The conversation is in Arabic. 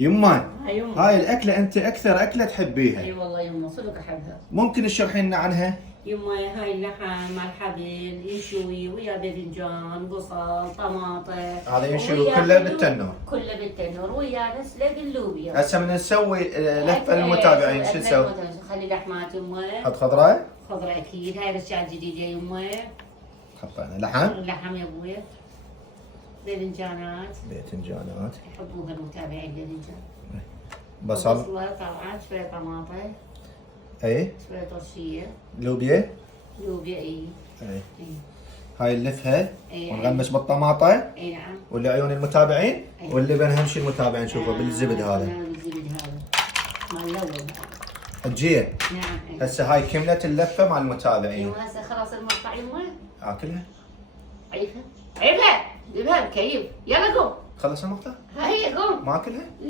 يما يما. هاي الاكله انت اكثر اكله تحبيها. اي والله يما صدق احبها. ممكن تشرحي لنا عنها؟ يما هاي اللحم مع الحبل ينشوي ويا باذنجان بصل طماطم. هذا ينشوي كله بالتنور. كله بالتنور ويا نسله باللوبيا. هسه من نسوي لفه للمتابعين شو نسوي؟ خلي لحمات يما. حط خضراء؟ خضره اكيد هاي رشات جديده يما. حطينا لحم؟ اللحم يا ابويا. باذنجانات. باذنجانات يحبوها المتابعين باذنجان. بصل. بصله طبعا شويه طماطم. اي. شويه طرشيه. لوبيا. لوبيا اي. اي. اي. هاي نلفها إيه. ونغمس بالطماطه. اي نعم. واللي عيون المتابعين إيه. واللبن اهم شيء المتابعين شوفوا بالزبد هذا. بالزبد هذا مال الاول هذا. الجيه. نعم. إيه. هسه هاي كملت اللفه مع المتابعين. يما هسه خلاص المقطع يما. اكلها؟ عيفها عيفها جيبها الكيف يلا قوم. خلص المقطع؟ هيا قوم. ما اكلها؟